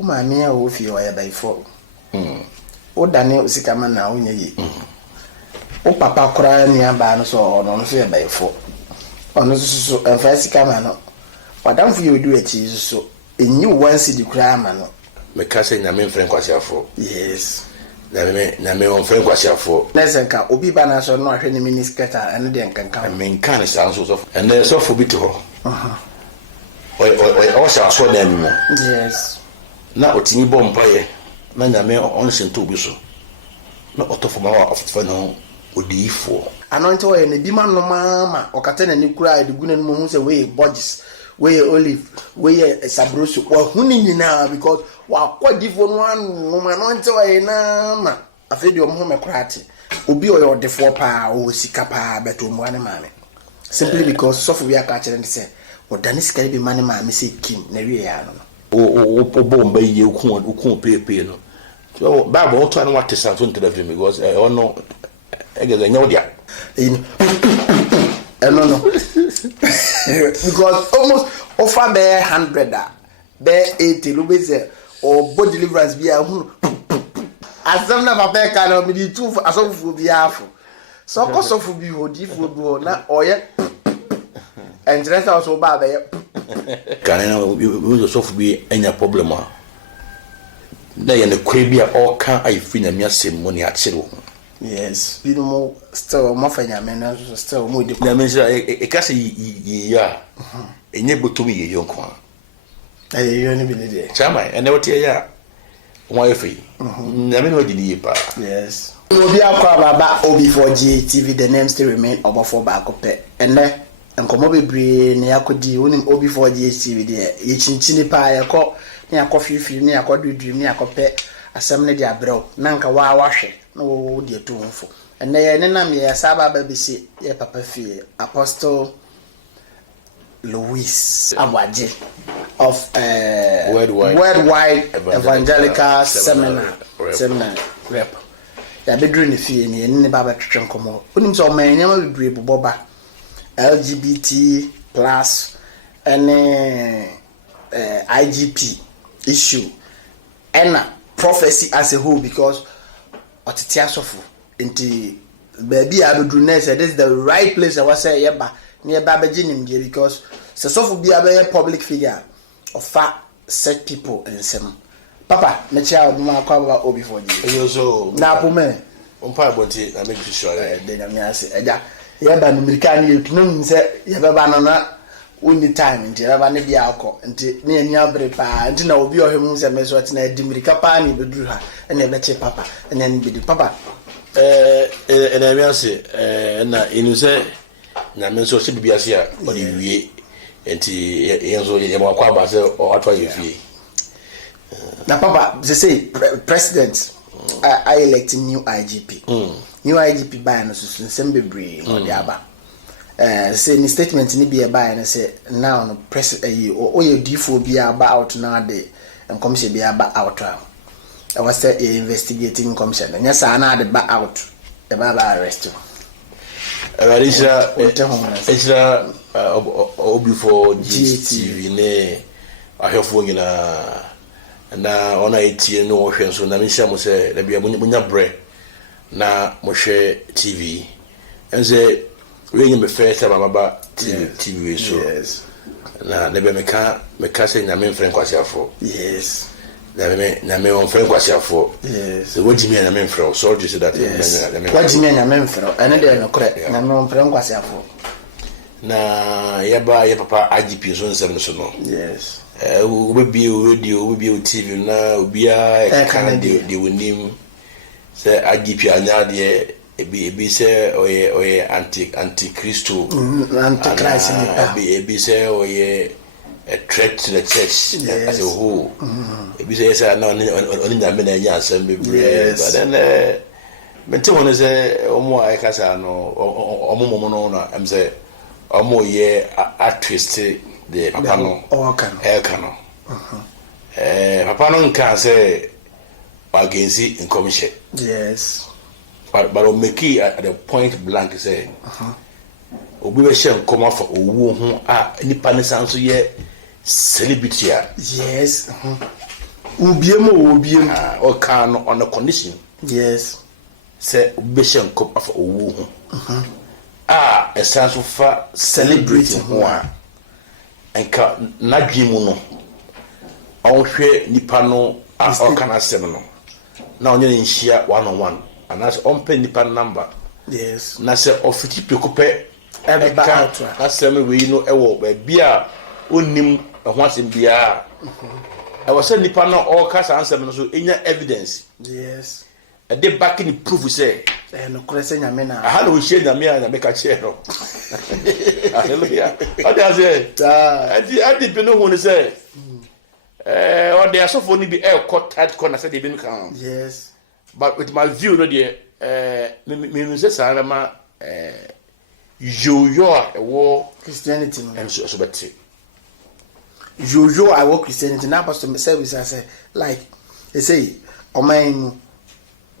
maame a wo fie oya by 4 o dane osikama na onye yi o papa kora ni aba no so ono no so by 4 ono so enfa sikama no wadam fie odu achi so enyi wansi di kura ama no me ka say nyame mfren kwasiafo yes nyame on mfren kwasiafo lesenka obi ba na so no ahwe ni minisketa ene de nkankan me nkan sa so so ene so fo bi to ho o sha so da animo yes na otini bompaye na nyame on sento obi so na otofo ma wa ofo no odifo anonte o ne bi man no mama okata na ni kura de guna no hu se we budges we olive we sabroso wa huni nyina because wa kwadifo no anu ma anonte o na ma afedi o mo me kurate obi o yodefo pa o sika pa beto mo ane mame simply because sofu we aka kire say o dani sika bi mane mame say kim na wie ya no o bomba ye ukun pepe no so baba o to an what santo interview because ono egeze nyodia no because almost offer be 100 be 80 lubeze or body deliverance be a hu asem na papa ka no me di tu asofu bi afu so kosofu bi hodifo bi na oye interest also ba be kan na we sofu bi enya problem a na ye ne kwa bi a o kan ayi na mi asem mo ne a kire yes we no still mo fanya me na still mo di na me say e ka say ya enye botomi ye yonko ayi yo ni bi ne de chama ene wote ya won efi na me no di ni pa yes obi akwa baba obi for GTV the name still remain obofo ba akopɛ ene enkomo bebre ne yakodi wonim obi for GTV de ye chinchini pa yakɔ ne yakɔfifiri ne yakɔdudum ne yakɔpɛ asɛm ne de abrɛw na nka wa wahwe na wo de to honfo ene ye ne nam ye saba ba bisi ye papa fie Apostle Louis Awaje of Worldwide Evangelical Seminar rep ya bedru ne fie ne ne baba twetwe nkomo onim so man nyama bebre boboba LGBT plus ene IGP issue and prophecy as a whole because otete asofu nti baby abedru na say this is the right place I was say yeba near babaji nimje because se sofu bia be public figure of set people and some papa me chia ma kwa baba obi for ji eyo so na pome umpa bonti na make sure de na me ase eja yeba no mirikani yetunum se yeba no na uni time nti yeba ne bia akọ nti ne anya abre pa nti na obi ohwemu se me so tina di mirika pa ni beduru ha ene be che papa ene ne bidi papa ene me ase na inu se na me so se bibia se a o di wie enti yenzo ye ma kwa ba se o atwa ye fie na papa they say president I elect new IGP new IGP by no so sembebre on the aba say ni statement ni be by no say now no president o ye difo bi aba out now de commission bi aba out I was investigating commission nya sa na de ba out the ba arrest Arisha obi for GTV ne ahefo nyina na ona etie no ohwe so na menhia mo se da bia munya bre na mo hwe TV enze we nyame first time baba TV so yes na ne be meka se nyame mfren kwasiafo yes na me on mfren kwasiafo yes so what you mean nyame mfren so you say that what you mean nyame mfren ene de no kore na me on mfren kwasiafo na yaba ye papa IGP so nsem so no yes obi radio obi TV na obia de wonim se IGP anya de ebi se oye antichrist ni ebi se oye a threat to the church as a whole ebi se say na oni nyame na nya asem bebre but then mente wona se omo ay kasa no omo no na am say omo ye a twist the papa no no papa no nka say against in commission yes but make it at the point blank say obi be share nkoma for owo ho a nipa ne sanso ye celebrity yes Ubiem. Or can on a condition. Yes. Say Bishop Cup of Owu. A sense of celebrating one. And not Jimuno. All share Nipano or can I seminal. Now you're in share 1-on-1. And that's on pen Nipan number. Yes. Nasa of 50 Picope. Every back. That's semi we know a walk where beer unim once in beer. I was saying Nipan all cast answer so in your evidence. Yes. A day back in the proof we say. No question I mean. I had to share the mirror and make a chair. Hallelujah. What does it? I did know when they say. Or they are so funny be air cut tight corner said they didn't come. Yes. But with my view, no dear, me say Sarama, you are a war Christianity. And so but you I work Christianity. Now, Pastor service, I say, like, they say, oh man,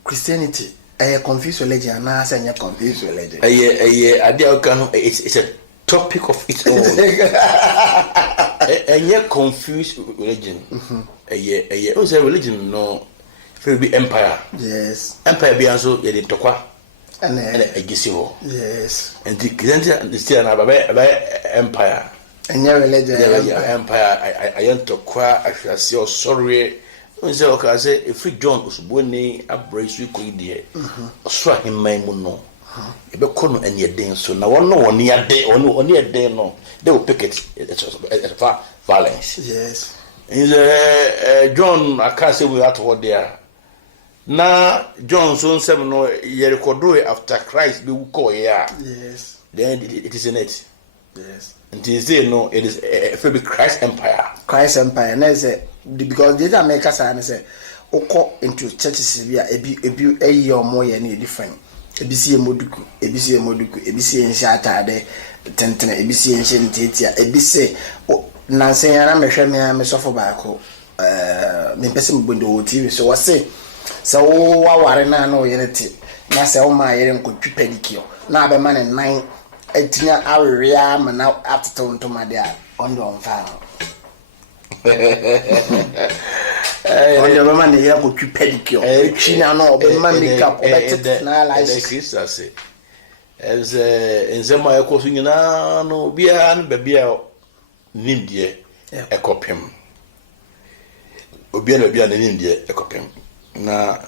Christianity, I confused religion, and I say, confused religion. It's a topic of its own. And yet, confused religion. What's a religion? No, it be empire. Yes. Empire be also a tokwa. And a gisivo. Yes. And the Christianity is still about empire. And your religion, empire. I am tokwa. I shall say, sorry. I say, if we John was born, a brace we could dear. So him, my mono. If you couldn't any day, so now one near day, only a day, no. They will pick it as violence. Yes. In John, I can't say we are toward there. Now, John soon 7 year record after Christ be call Yes. Then it is in it. Yes. Until you say no, it is a Christ Empire. Christ Empire. And I say because these are makers and say, Oko into churches a year or more any different. ABC Moduku, ABC Moduku, ABC and Shatade, Tenten, ABC and Shantia, ABC. Nancy and I'm a shame, suffer back. Me person window TV. So I say, so what I know unity. Now say, oh my, I could pedicure. Now the man in 9, 18 hour ram and now after to my dad on the on fire. On the woman here could pedicure. China no, but man makeup, like Christ say. As in some way, of course, you know, no, be an baby named ye a copium. Obiana be an India a copium. Now,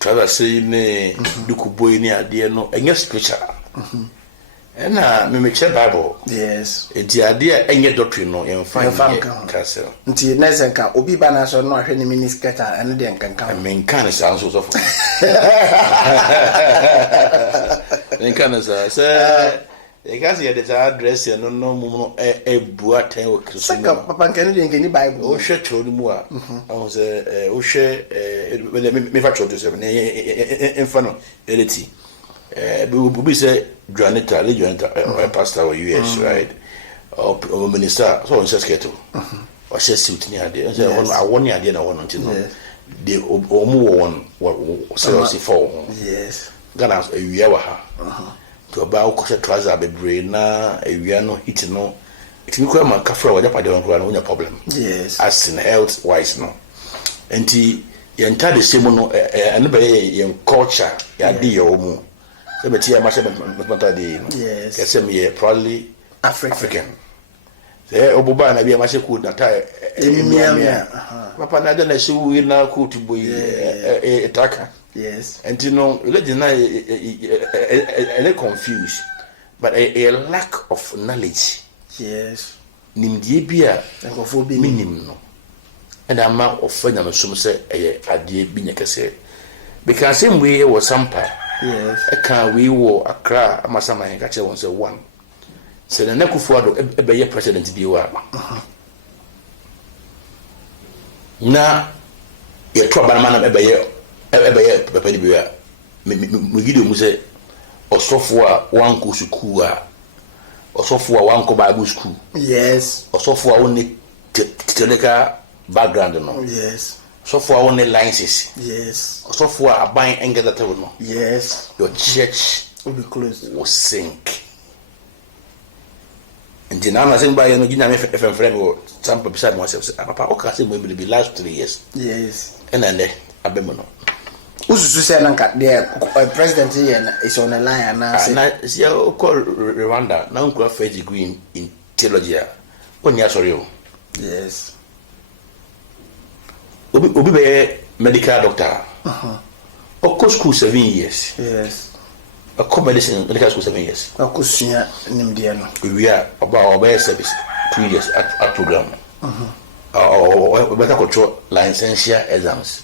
Travis say, nay, Duku boy near dear no, and your scripture. And me make Bible. Yes. It's the idea and your doctrine no in fine castle. Until Nezenka, Obi Banas or not any miniscata and then can come. I mean, kind of sounds so. Then can say, they can't see the address and no more a boate or Christian. Papa Canadian any Bible. Oh, share told more. I was a share me factual to 7 in front of reality. We say Juanita, a pastor or US, right? Or minister, so on says kettle. Or says suit near there. I want the idea I want to know. The Omo one, seriously for. Yes. Gana a year to about Kosha Traza be braina, a Viano hit no. It's me call my Kafra or Japan on your problem. Yes. As in health wise, no. And the entire same and culture, ya dear Omo. Yes. Yes. Probably African. The Obuba and I must could not tie Papa Nadan, so we now could to be a attacker. Yes. And you know, religion is confused, but a lack of knowledge. Yes. Nimdibia minimum. And I'm out of fun and some say a dear Binaka because same way was some part. Yes. I can't we wore a cry, a massama and catch one say one. Said the Nekufuado, a bay president be one. Now, you're trouble man of a bay, Mugido Muse, or software one Kusukua, or software one Bible school. Yes. Or software only Teleka background, no. Yes. Software only licenses. Yes. Software are buying anger that no. Yes. Your church will be closed. Will sink. nti na na sen ba ye no ginya me friend wo sample beside myself papa o ka say mo be last 3 years yes and then abemo no ususu say na nka the president here is on the line na say na see o call Rwanda na nkura first degree in theology oni asori o yes obi be medical doctor o ko school 7 years yes a medicine medical school 7 years akusua nimde no we are about our service 2 years at program better control licensure exams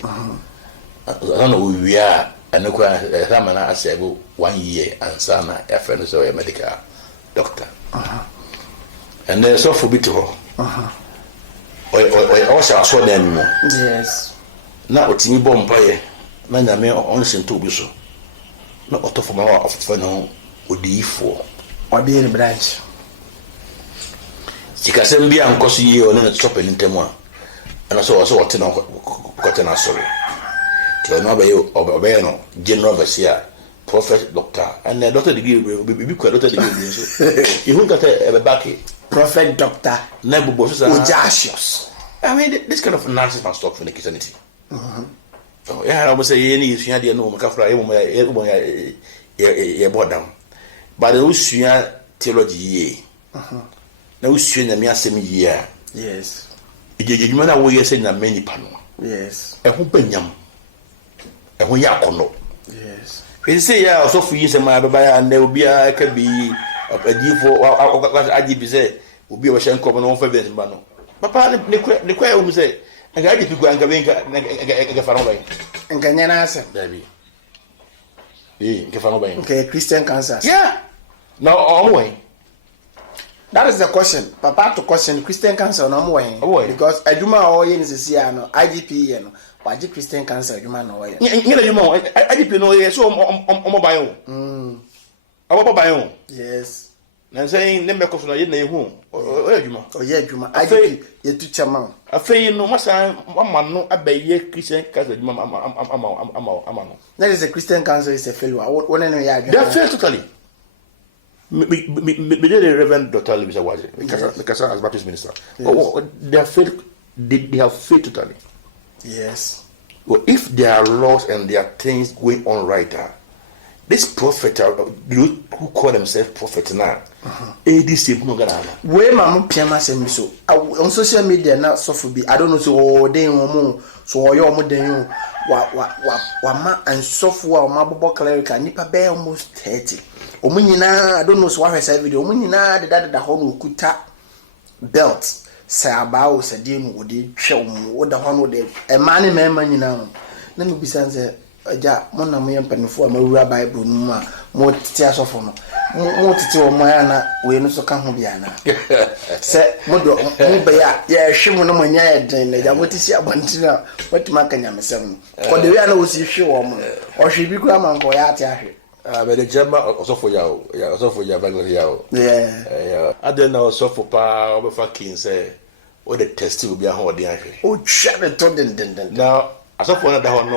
I don't know we are and no examiner as 1 year and sana a friend so a medical doctor and then so for bit or also so then yes na otimi bompaye na nyame onsen to bi so na otofoma wa ofo no odifo obi in branch sikasem bia nkoso yi one na stop ni ntemu a na so wote na kote na sori ti ono abaye no general overseer prophet doctor and doctor degree bi kwa doctor degree so ihun kata ebebaki prophet doctor na bubo so Ojasius. I mean this kind of nonsense must stop for the Christianity. Oh yeah, I was say any issue dey no make afra ye bodam but the issue theology ye na issue na me asem ye yes ejejuma na wo ye say na many pano yes ho banyam ho yakono yes we say ya so fu yi say ma baba ya na obi a ka bi adifo agibi say obi o hye nkom no fa be nba no papa ne kwa o mu say nga agibi gwa nga benka nga fa no ba nga nyana ase baby nga fa no ba okay Christian cancer yeah no omwe that is the question papa to question Christian cancer no omwe because aduma o ye nisisia no IGP ye no waji Christian cancer aduma no ye ngela aduma IGP no ye so omo ba yo omo ba yo yes na say ne meko so ye na ehu o aduma IGP ye tu chama afei no masa mama no abaye Christian cancer aduma ama no that is a Christian cancer is a failure one no ya aduma that fail totally me did a Reverend Dr. Lisa Waje because as Baptist minister they have failed totally yes well if there are laws and there are things going on right now this prophet who call themselves prophet now ADC no gana we mamu piama sem so on social media na so for be I don't know so den wo so oyo mo den wa ma ansofo a ma bobo clerical nipa be almost 30 omunyina I don't know so what say video omunyina de ho no okuta belt say about say dey no de hwe wo da ho no de e ma ne mema nyina no na me bisanze aja mo na mo yempanifo a mawura bible no mu a mo titi asofo no mo titi o mo ya na we no so ka ho bia na se mo do mo be ya hwe mo no mo nya ya den na ja mo tisi abantina watima kanya mesem ko de we na wo si hwe wo mo o hwe bi kura man ko ya ate ahwe but the German also for ya Bangladesh yao yeah adena also for pa obefa king say o the test will be a ho de ahwe o twa de to den now also for na da ho no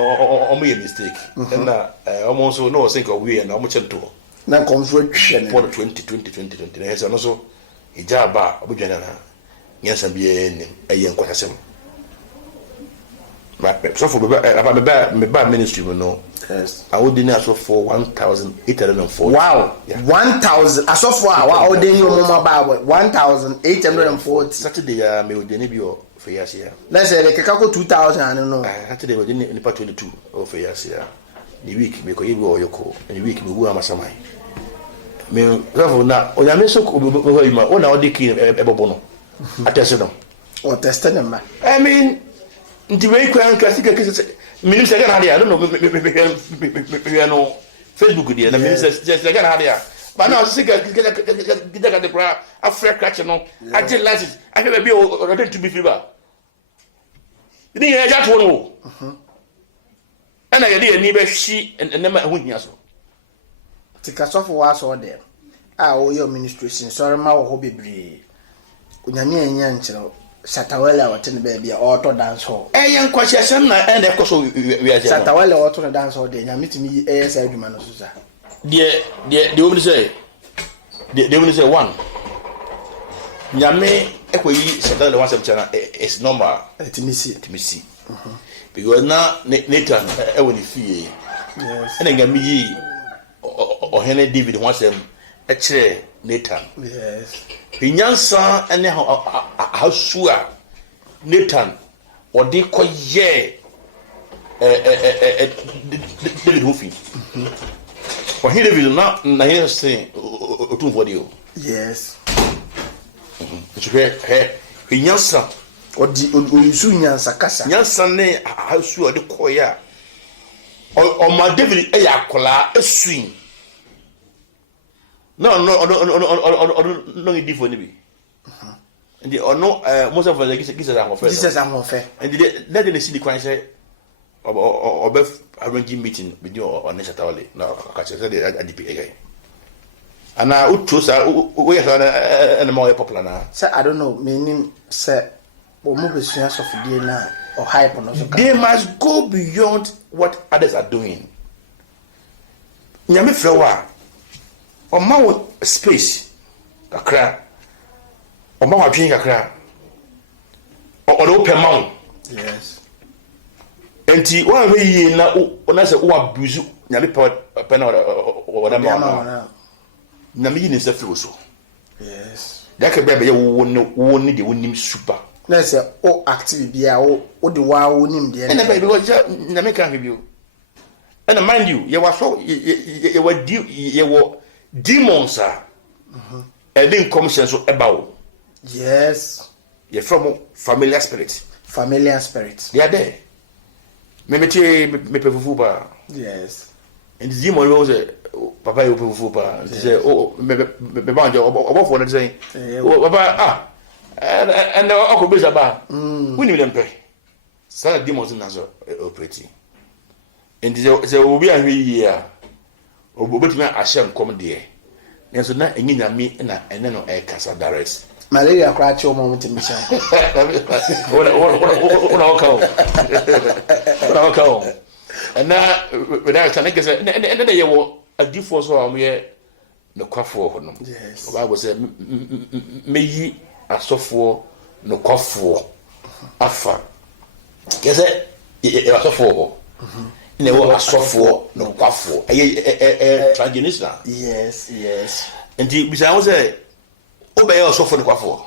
o mo ye mistake na o so no think of we na o mo chento na come for twa for 2020 na so no so ijaba obudwana na nyansa bia ni eye nkwasasem so for me ba ministry no yes I would dinner so for 1,840 wow yeah. 1,000 aso for wa o den yo mo ba 1,840 Saturday me would dinner bi o for years here let's say like kako 2,000 no Saturday we dinner ni part 22 o for years here the week me ko yibo oyoko the week me wu amasamai me so na o ya me so ko ma o na o de ki ebobo no atese no o test na ma I mean nti we kwa klasika kise minister gana dia I don't know me no Facebook dia na minister just gana dia but now sika kita the bra afre catch no ati license I have be o to be free ba ni ya jato no ana ya dia ni be hwi enema ho hia so tika sofo wa so dem a o your administration sorry ma wo ho bebre onyame anya nkyerɛ Satawale watene baby auto dance hall. Yan kwasiasem na and e koso wiaje. Satawale auto dance hall de nyame timi AS adwuma no so sa. The woman say one. nyame ekwayi Satan le wasem chana is normal timisi because na Nathan ewe ni fie yes ene nyame yi ohene David wasem ekire Nathan yes pinyansa ene hasua Nathan odi koye David Hofi ohene David na here say otumfo dio yes nyansa odi oyisu nyansa kasa nyansa ne hasu odi koya o ma David eyakola esuin no ndi fo ni bi ndi ono most of the gisa am fe and let them see the kwan say obe arrange meeting video on next Saturday na ka say the ADP again ana utrosa we ya na more popular na say I don't know meaning say o mo besuan of the na or hype no so they must go beyond what others are doing nyame flower o ma space kakra o ma wadwen kakra o do pe ma yes enti wa we yi na say o abuse nyame pe na o da ma na me yin se firi so yes da ka be wo ni de wonim super na say o active bia o de wa wonim de na be because na me kan bi o and mind you you was so you were demons are and then commission so about yes you from familiar spirits they are there me pefufu ba yes and the demon was papa you pefufu ba say oh me banje obofo na say papa and ako beza ba we need them pay so demons na so operating and they will be a year obetumi ahye nkom de nenso na enyi nyame na ene no e kasa direct malaria kra che o moment mi sha ona waka na wena ka neke se ene de yewo adifo so am ye no kwafo ho no yes Bible say meyi asofo no kwafo afa kese asofo ho ne wo asofo no kwafo transgenista yes enti bisa wo say obeye asofo no kwafo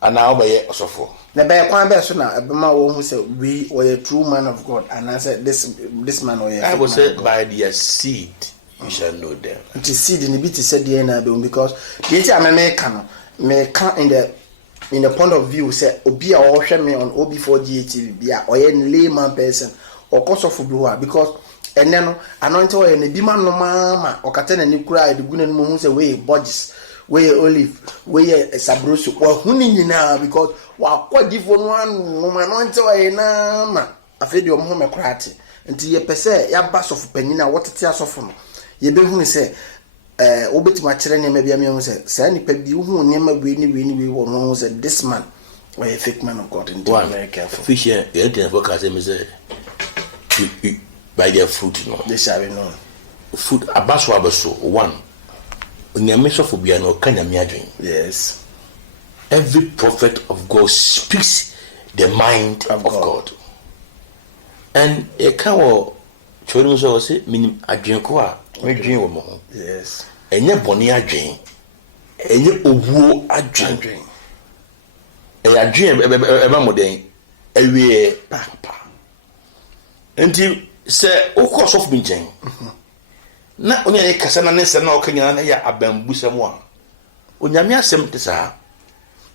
ana obeye asofo na be kwan be so na be ma wo hu say we or a true man of God and I said this man or I will say by their seed you shall know them. It is seed in the bit said the na be because the American me can in the point of view say obi a ohwe me on OB4GTV bia or a layman person or cause of bi because and then anointed oil na bi man no mama or katena ni kura de guna no hu say we budges we olive we sabroso wa huni nyina because wa kwadifo no anu ma anointed oil na ma afedi o mo me kurate nti ye pese ya basof panyina wotete asofo no ye be hu say obetima kire ne ma bia me hu say sa nipa bi hu ne ma we ni wo no hu say this man or a fake man of God in very careful fish here you focus me say by their fruit no they shall be known food abaso one onyame sofo bia no kanyame adwen yes every prophet of God speaks the mind of God. And a cow children so say minim adwenko a me dwen wo mo yes enye boni adwen enye owuo adwen adwen e ba moden ewie papa enti se ukọ sof binchen na onya e kasa na ne se na okanya na ya abambusam a onyame asem te sa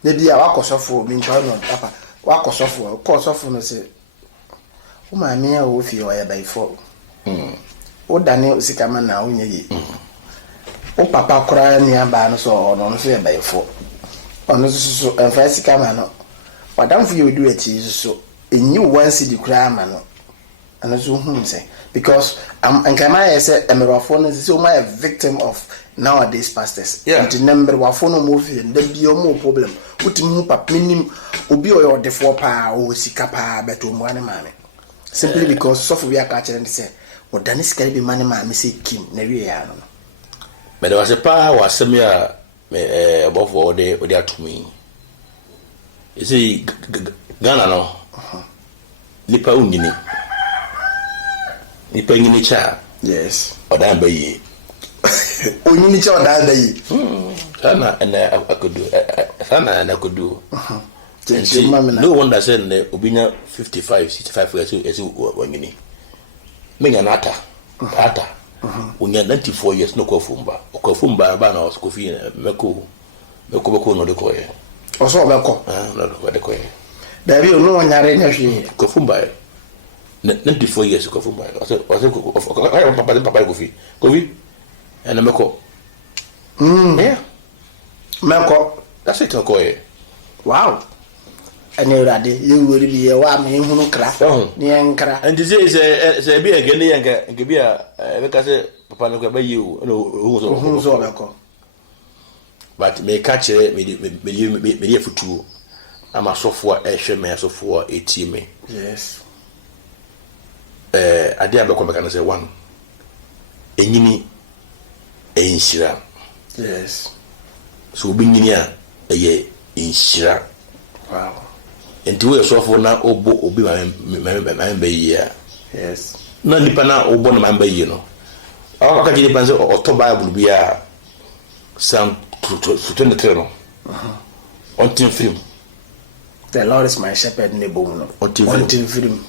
na bia wakosofo binchen no papa wakosofo no se o ma me a o fi o ya bai fo o dane osikama na onye yi o papa kora ni aba no so no so ya bai fo ono so enfa sikama no wadamfo ye odu achi so enyi wansi di kura ama no ano so hu say because ankama ye say emerafo no say o ma a victim of nowadays pastors and number wafo no mo fi nda bi o mo problem utim hu papa minim obi o yo defo pa o sika pa beto mo ane mame simply because so for we are catching and say o dani sika bi mane mame say kim na wie ya no but there was a pa wa semia above all the atumi. You see, Ghana no. Nipa ungini. Nipa ngini cha. Yes. Odan bayi. Ungini cha odan bayi. Sana and I could do. Sana and I could do. No wonder said Obinya 55, 65 years as wangini. Menga nata. Ata. Unya 94 years no kofumba. Kofumba bana was kofi meko no de koye. Oso beko. No de koye. Baby no nyare nyashi. Kofumba. 94 years kofumba. Papa kofi. Kofi. And meko. Yeah. Meko. That's it koye. Wow. And you will be a one who craft. And this is a be again, and give you because Papa by you, who's all. But may catch it, me for two. I'm a software, a share so for 18 me. Yes. I dare become a say one. A yini, a inshira. Yes. So being near a year inshira. Wow. And to a software now, obi my year. Yes. No nipana obo no member you know. All ka jini panse auto bible be a Psalm 23 no. Until film. The Lord is my shepherd nebo no. Until film.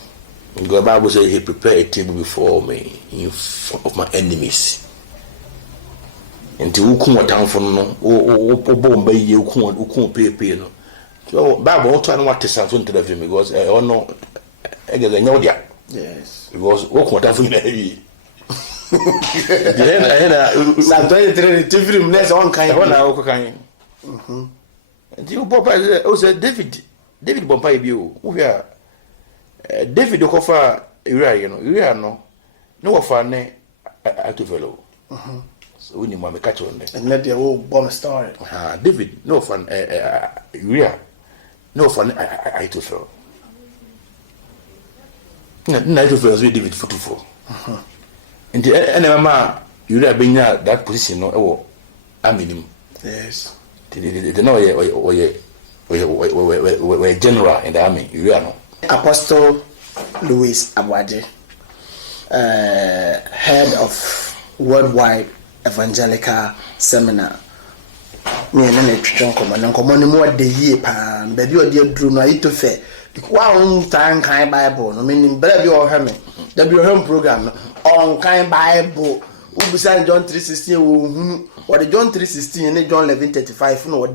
The Bible says he prepared a table before me in front of my enemies. Until uku watamfo no obo mba ye uku pepe no. So Bible what trying what to Psalm 23 because no egeze nyodia. Yes. Because uku watamfo na heavy. Psalm 23 the film next one kind. One na uku kan. Until Papa say David bompa e bi o. Wo hia David okofa Uriah no wofa ne Atofelo. So we need more catch on there. And let the whole bomb story. David no fun Uriah no fun Atofelo. Na Atofelo so David 44. And the mama Uriah benya that position no ewo aminim. Yes. They know we general in the army Uriah no. Apostle Louis Abwaje, head of Worldwide Evangelical Seminar. Me and a Christian command, common more the year pan, baby or dear drew no it to fair. One time kind Bible, no meaning baby or hermit, WHM program on kind Bible. Who beside John 3:16, or the John 3:16 and John 11:35, no,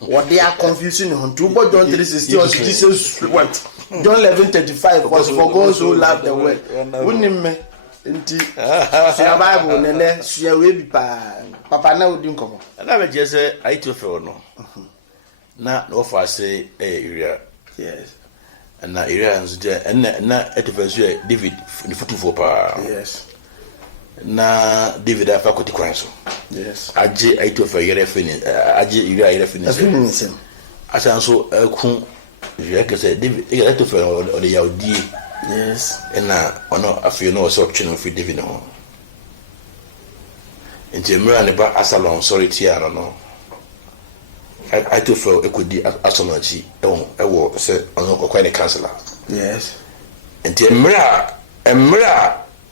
what they are confusing on two, but John 3:16 or Jesus what? John 11:35 was for those who love the word. Wouldn't me inti share Bible nene share we bi papa na odi nkomo. Na be je say Ahithophel no. Na offer say area. Yes. And na area nso je na Ahithophel so David ni futufo pa. Yes. Na David afa koti kwan so. Yes. Aje Ahithophel yere fini aje area yere fini. Afinisim. Asan so ku je ke say David Ahithophel o de yaudi. Yes. And ono afi no so twene fi David no. Nti mra ne ba Absalom sorry tia no. Ahithophel ekodi Absalom chi ewo se ono kokwa ne counselor. Yes. Nti mra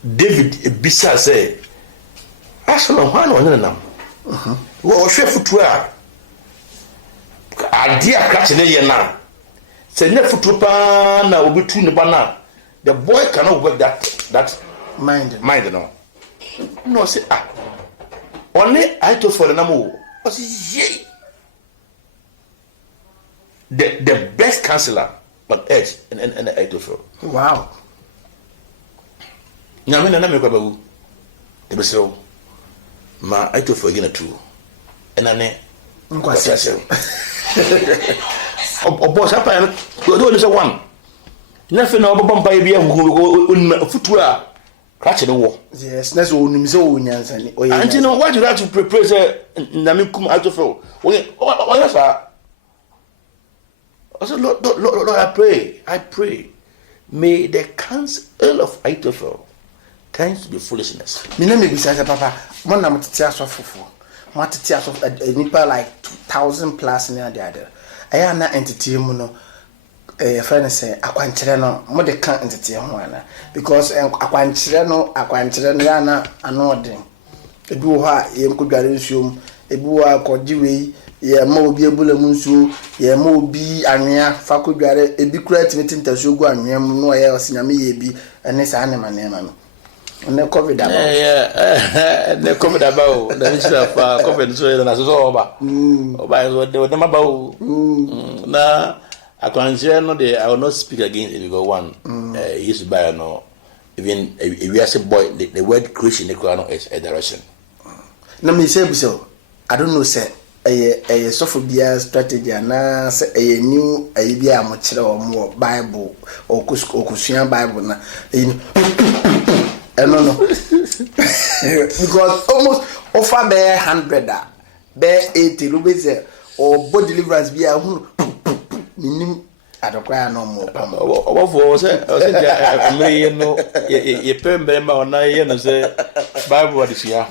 David ebisa say Absalom ha no nam. Wo hwe futu a ade akache ne ye na. Se ne futu pa na obitu ne ba na. The boy cannot work that mind no. No say only Ahithophel na mo. O say the best counselor on earth and Ahithophel. Wow. Nyame na me kwa bawu. E be sew. Ma Ahithophel gina tu. Enane nkwase. Boss apa do ni say one. Nothing about Bombay be a futura. Catch the war. Yes, that's all names all Yansan. And you know what you have to prepare Namikum Ahithophel. Oh, yes, sir. I said, Lord, I pray. May the counsel of Ahithophel tends to be foolishness. Me name is Papa. One am to tell so fufu. what it is of a nipa like 2,000 plus near the other. I am not entity muno. A friend say, Aquanchire no, more the can't entity one because Aquanchire no, Yana, anoding. A duha, yem could garrisum, a bua cordiwe, ye mo be a bulamunsu, ye mo be ania, facu gare, a big creativity to sugar and yam no else in a me be, and this animal name. Ne COVID about. Ne COVID about. The issue of COVID so na so over. Oba so de dem about. Na akwanjie no de I will not speak against it because one he used to buy no even we as a boy the word creation the no is a direction. Na me say so I don't know say a sophobia strategy na say a new a bia mo kire o mo Bible or kusua Bible na no because almost offer bear 100 bear 80 rupees or body deliverance be a minim adokwa no more for say me no ye pembe ma na ye no say Bible this year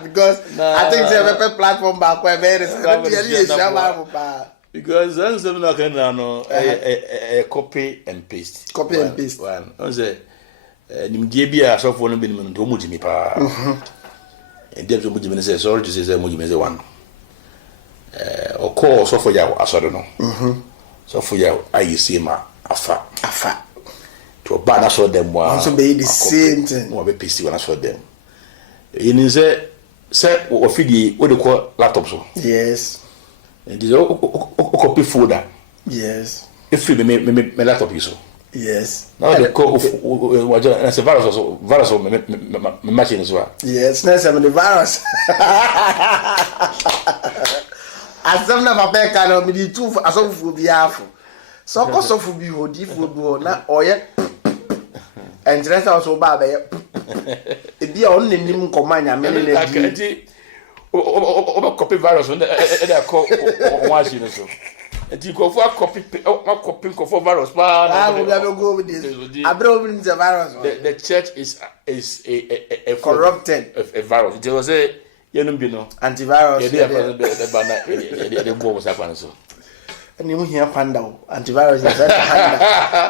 because I think the platform back where very Bible because then some no can no a copy and paste one say nimdie bia asofo no benim no mujimi pa dem so mujimi say sorry to say mujimi say one o call sofo ya asodo no sofo ya ayisi ma afa to ba na so dem wa so be the same thing no be PC na so dem yin say o fidie o de ko laptop so yes and this o copy folder yes if me laptop so yes. Now the call as a virus machine as well. Yes, next time the virus. As some never back and be two as of will be half. So cost of will be what if we go now or yet. And dress also bad. It be only name command. I mean, copy virus when they call machine so. And you go for a copy for virus. I will never go with this. I brought the virus. The church is a corrupted a virus. There was a antivirus. The bomb was happening so. And you hear panda antivirus is better.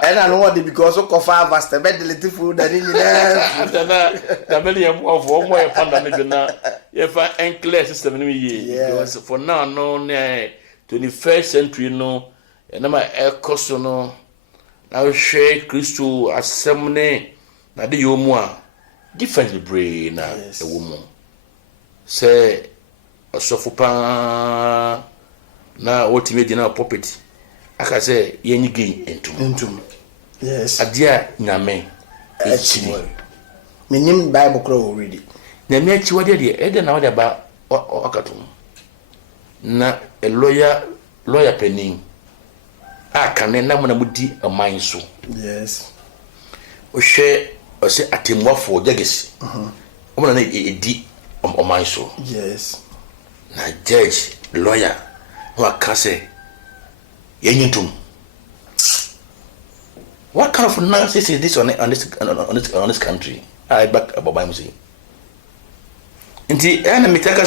And I know what because of coffee vast the bed little food that in the million of one more panda maybe now. If I ain't clear system because for now no 21st century no na ma ekoso no na hwe Kristo asemne na de yomu a differently brain na ewo mu se osofo pa na otime di na puppet aka se yenyi gain entum yes adia nyame echi minim Bible kro already nyame echi wade de na wade ba okatum na a lawyer penny akane na mo na mudi aman so yes o hwe o se atemwafo jagesi o mo na edi aman so yes na judge lawyer who akase yenyintum what kind of nonsense is this on this country I back about my music nti ana mitaka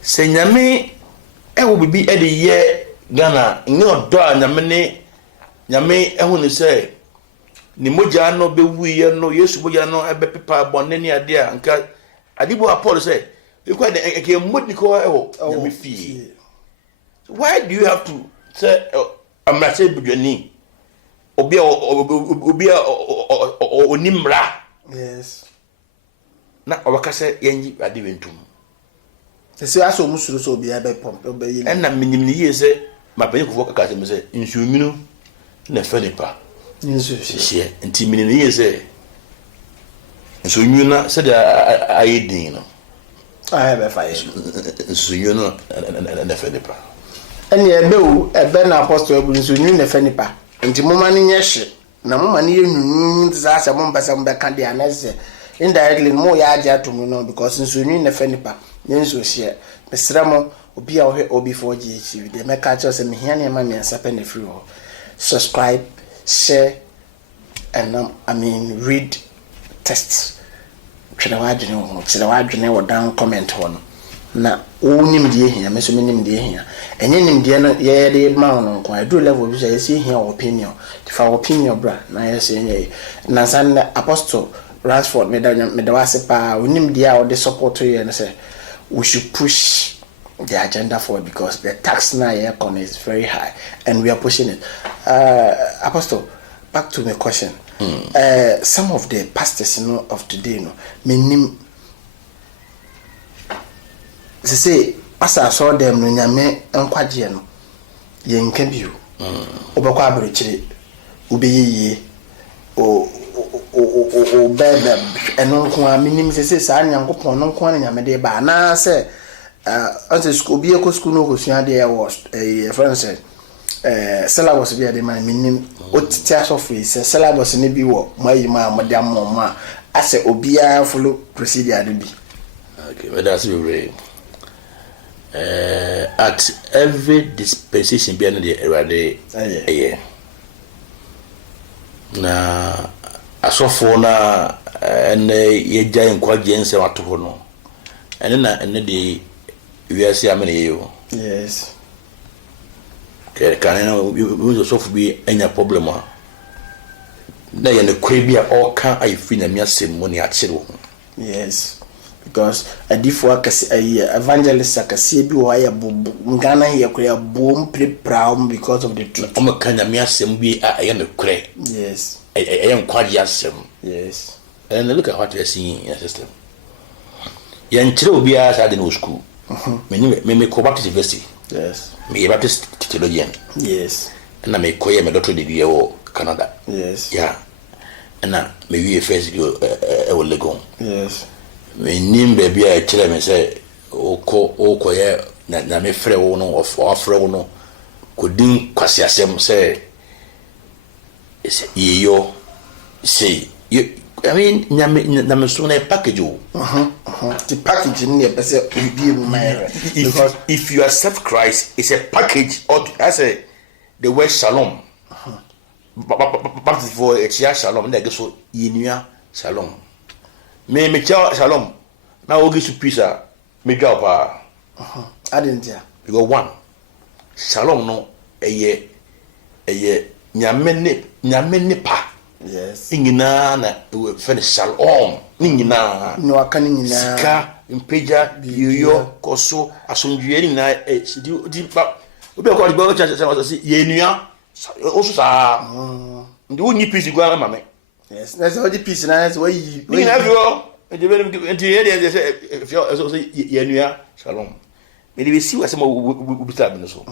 se nyame wo bibi e de ye Ghana ni odo a nyame ehun ni se ni moja no be wuye no Yesu moja no ebe pepa bonne ni ade a nka adibo Paul say you quite ke modni ko nyame fi why do you have to say I'm not say budwani obi onimra yes na obaka say yenyi ade wentum se aso musuru so obi abe pom obe yi na minim ni ye se mabanyi kufo kaka se me se nsuminu na fanipa hye nti minim ni ye se nsuminu se da ayedin no be fa ye nsuminu na fanipa ene ebe na apostle ebu nsuminu na fanipa nti moma ni nyehye na moma ni yenunu za se mom basa mbeka dia na se indirectly mo ya aja to mu no because nsuminu na fanipa nyenso hye mesramo obi a wo obi 4GH de make catch us me hia na ma me nsape na free ho subscribe share and read tests twere wadwene wo down comment ho no na wonim die hia me so menim die hia enye nim die no ye de ma no nko do level bi so ye hia opinion fa opinion bra na ye se nye na san Apostle Ransford me da wase pa wonim die a wo de support ye no say we should push the agenda forward because the tax now is very high and we are pushing it. Apostle, back to my question. Some of the pastors of today, meaning they say, as I saw them, Nyame and Quajiano, Yen Cabu, Obaquabri, Ubi, or Bed, and no one meaning, they say, San Yankopon, no one in Yamade, but now say, as a school, be a school, no, there was a friend said, syllabus be a demand, meaning what tears of free, syllabus in the bill, my madam, mamma, as a obia follow procedure to be. Okay, but that's very at every dispensation beyond the era, na asofona and ye giant quadrians and what to know, and then the we are seeing you. Yes. Okay, can you also be any problem? Now, in the Caribbean, all can I feel a mere money at zero. Yes, because a different evangelist, I can see you. I am Ghana here, create a boom, pretty proud because of the truth. I'm a kind of mere be I am a cray. Yes, I am quite yes. Yes, and look at what we are seeing in your system. Young children be as I didn't school. Me go Baptist University. Yes. Me Baptist theologian. Yes. And I me koye me doctorate degree o Canada. Yes. Yeah. And na me we first go Legon. Yes. Me nim baby I tell me say o koye na me frɛ wo no of frɛ wo no ko din kwasi asɛm say yo say you I mean, Namasuna package. The package in there, because if you accept Christ, it's a package. Or as the word shalom. Back for a chia shalom, then so inuya shalom. Me shalom. Now we get to pizza. Me go pa. I didn't hear. You go one. Shalom no a ye nyamene pa. Yes. Ingina na finish shalom. Ningina. No akaningina. Sika impeja yoyo koso asomdwe na di pa. Obi akwa di ba cha say yenua oso sa. Ndi woni peace gwa ma me. Yes. Na say the peace na say we. Ningina bio. Enti here say if you say yenua shalom. Me dey see what say we bita bi no so.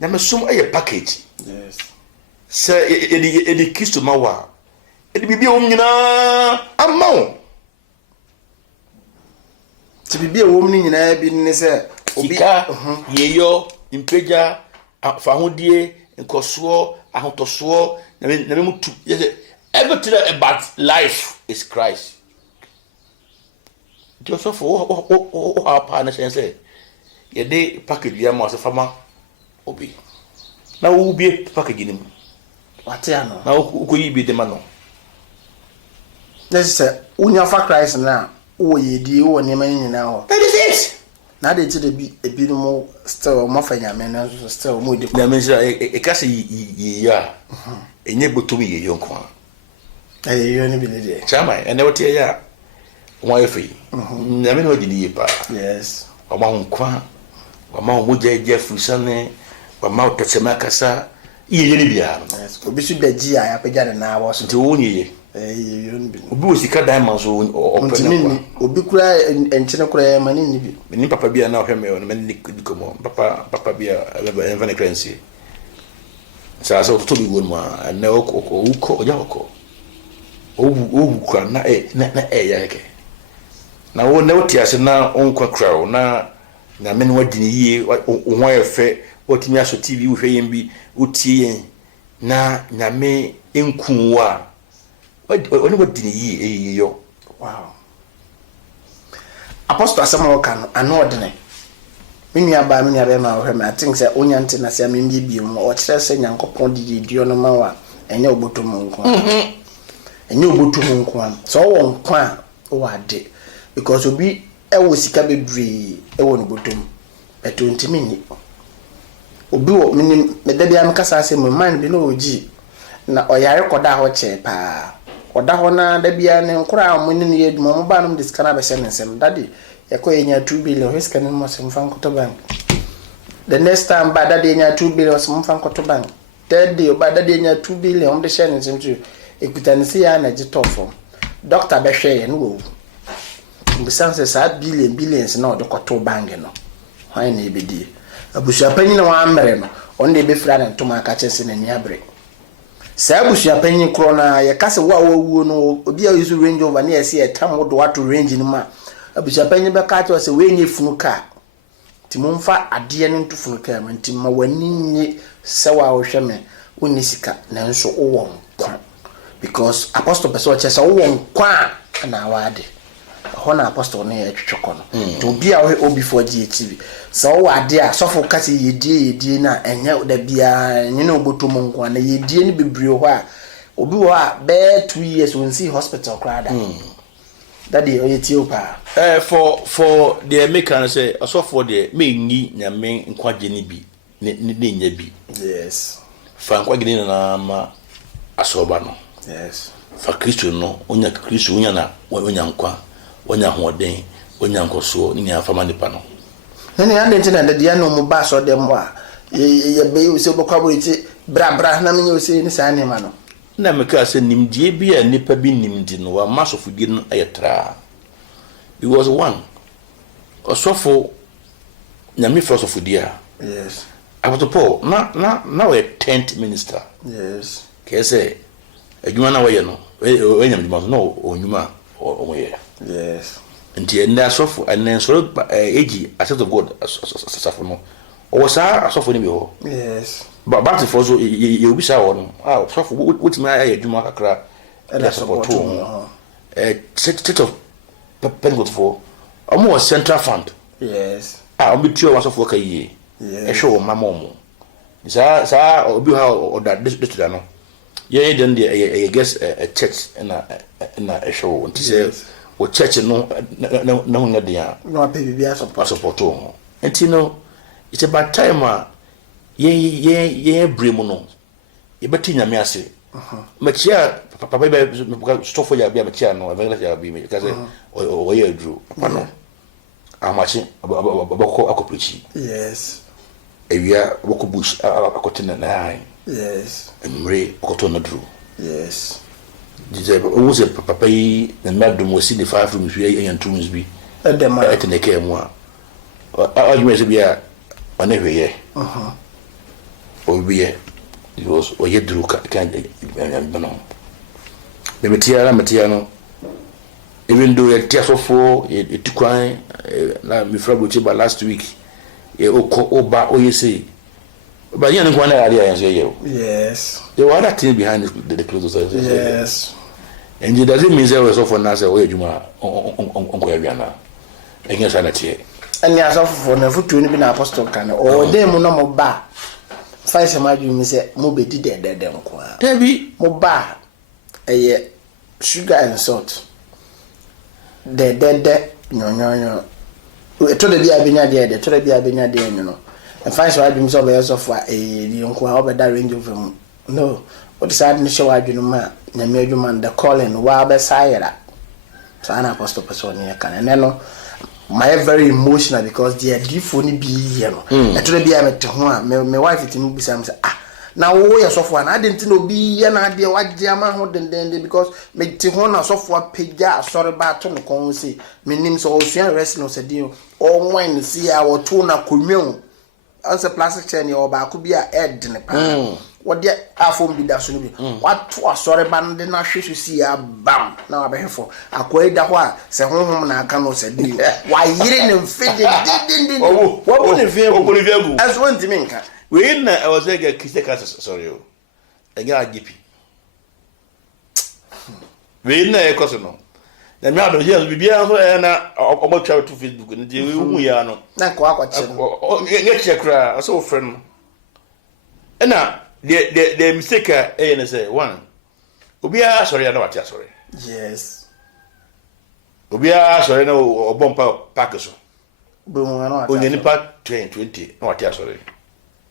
Na me som a package. Yes. Sir, Eddie Kisto Mawa. It be omnina amount. To be a woman in a business, Oka, Yeyo, Impeja, Fahudie, and Kosuo, Ahotosuo, everything about life is Christ. Joseph, our partners and say, ye day package Yama as a farmer, Obi. Now we'll be packaging him. What now? Who could you be the man? Let's say, when you for Christ now, oh, ye dear, or name now. That is it. Now they did a bit more still, muffin, I mean, still more. That means a cassie, yeah, enable to be a young one. I only believe it. Chama, and never tell ya. Why free? Never know the year. Yes. Among Quan, among Woodjay Jeffrey Sunday, among Tatsamakasa. Yes, we should be GI. I began an hour to only. Obi sika diamond so open. Obi kura and china kura mani ni papa bia na hweme on mani komo papa bia even currency. So to be good ma na uko ya uko. Owu kwa na ya ke. Na wo na wotia se na onkwa kra na meni wadini yie wo efe otimi aso TV wo hwe yembi utie na nyame enkunwa oni wadini yie yo. Wow. Apostle asama kan ano odene mini aba ma wo hwe I think say onyante na se amembi biom o kire se nyankopon didio no ma wa enye obotom nko enye obotom nko so wo nko a wo ade because obi wo sika bebree wo no botom eto ntimi ni obi wo minim medabi am kasa ase mo man bi no oji na oyare koda ho che pa oda ho na da bia ne nkura mo ni ne eduma mo ba no de sika na be se nsem dadi enya 2 billion risk ni mo se mfa nkoto bank the next time ba dadi enya 2 billion se mfa nkoto bank third day ba dadi enya 2 billion de share nsem tu ekuta ne se ya na gitofo doctor be hwe no wo mbisanse sa billions na de koto bank no hwan na ebedi abusuapanyin na wa amre no on de be fira na ntoma aka chese na ni abre sa abusuapanyin kro na ye kase wo awuo no obi a yusu range over na ye se etam wo do wato range ni ma abusuapanyin be ka che se we nye funu ka timumfa ade ne ntufunu ka ma ntimma wani nye se wa wo hweme woni sika na nso wo nkwa because apostle person che se wo nkwa na wade hona apostle ne etwetweko no to bia obi for GTV so wade a sofo kase yedie na enya da bia nye na obotom nko na yedie ne bebre ho a obi ho a be 2 years won see hospital crowd that dey oyetio pa for the American say asofo de me nyi nyame nkwaje ne bi ne nya bi yes fa nkwaje ne na ma asoba no yes fa Kristo no onya Kristo onya na onya nkwa onya hoden onya nkoso ni afama nipa no nene ande ntina de dia no mu ba so dem a ye be o se bokwabo iti bra na menye o se ni sa ne ma no na meka se nimdie bi a nipa bi nimdi no wa masofudie no ayetra it was one osofo nyame filosofudie yes Apostle Paul na we 10th minister yes kese adwuma na we no enyam dwuma no onyuma omoye yes nti enda asofo enen so egi asset of God asafo no o sa asofo ni bi ho yes but for so ye obi sa wo no asofo wotimi aye adwuma kakra and support state of Pentecost for almost central fund yes obi tio asofo ka yie e show mama mo sa obi ha o da district no ye den dey guess a church na a show nti say o church no na hunga dia no pay bibia support o nti no it's about time ye bremu no ye beti nyame ase machia papa be stofo ya bia machia no evangelist ya bia because o ye adru papa no amachi abako akoprechi yes ewia boko bush akotena na yes emre okoto na dru yes dize o se papa yi na madum wasi the 5 rooms we yan 2 rooms bi edema eteneke mu a argument se bia onehweye obiye because o yedru kan no metia no even though it tiasofo etukwan na mi fra bochi ba last week oba oyese but you know one area yes there were other things behind the closed doors yes and it doesn't mean there was so for now say we juma onko ya biana enye sanate and ya so for na futu ni bi na apostle kan o dey mu no mo ba fa se ma ju mi se mo be di de nko a debi mo ba eye sugar and salt de nyonyo to de bia benya de to de bia benya de no and fa se ma ju mi so be so for di nko a obeda range of mu no what decide ni show adwunu ma na me adwuma the calling wa be sayera so an apostle person here kan and no my very emotional because the different ni bi ye no e to be am te ho a me wife it me bisa me say na wo ye sofo na ade nti no bi ye na ade wagye ama ho dendende because me te ho na sofo apagya asore ba to no kon se me nim so osuan wrestling se dio o wine si a wo to na konwon ansa plastic chair ni oba ko bi a ed ne pa what the afom bi da so no bi what to asore ba no de na hwesu si ya bam na wa behefo akwai da ho a se honhom na aka no se dio wa yire ne mfede dindindin wo bu ne fiagu as one timinka we na I was like kiste ka sorry o enya agipi we na e koso no na me ado je bibia so e na omotwa to Facebook ni je we hu ya no na ko akwache no nge chekra so friend na the mistake na say one obi a sorry na what ya sorry yes Obia sorry no obompa pack so. Bo onye nipa 20 na wate asore.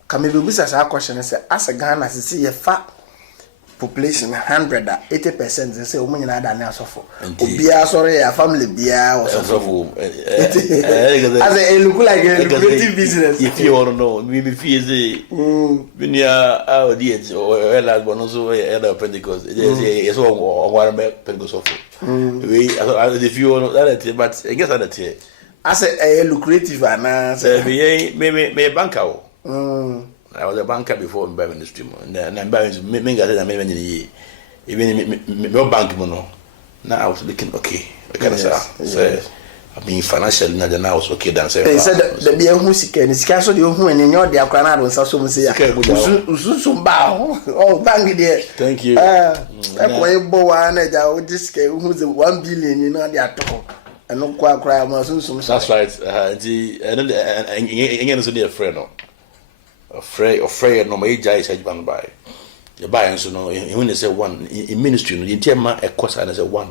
Ka me be bisa sa question say as Ghana say ye fa population 100 80% say omo nyina da na asofo. Obia sorry ya family bia osofo. As a look like a lucrative business. If you want to know, we feel say when you are the or last one also other Pentecost. It's all one Pentecost. We if you want that but I guess that as a lucrative and me banker. I was a banker before in Bible industry, and I'm buying me even no bank mono. Now I was looking okay. Say I mean financially now I was okay. Then say they said the be who sick and scarce the who and in your dear cranad was also say Usum bow. Oh, bank there. Thank you. Way bow and this who's 1 billion, you know, they are talking. And no quite cry. That's right. And so dear friend. Afraid no my jai said ban by. The buy so no when they say one in ministry no the ma a course and say one.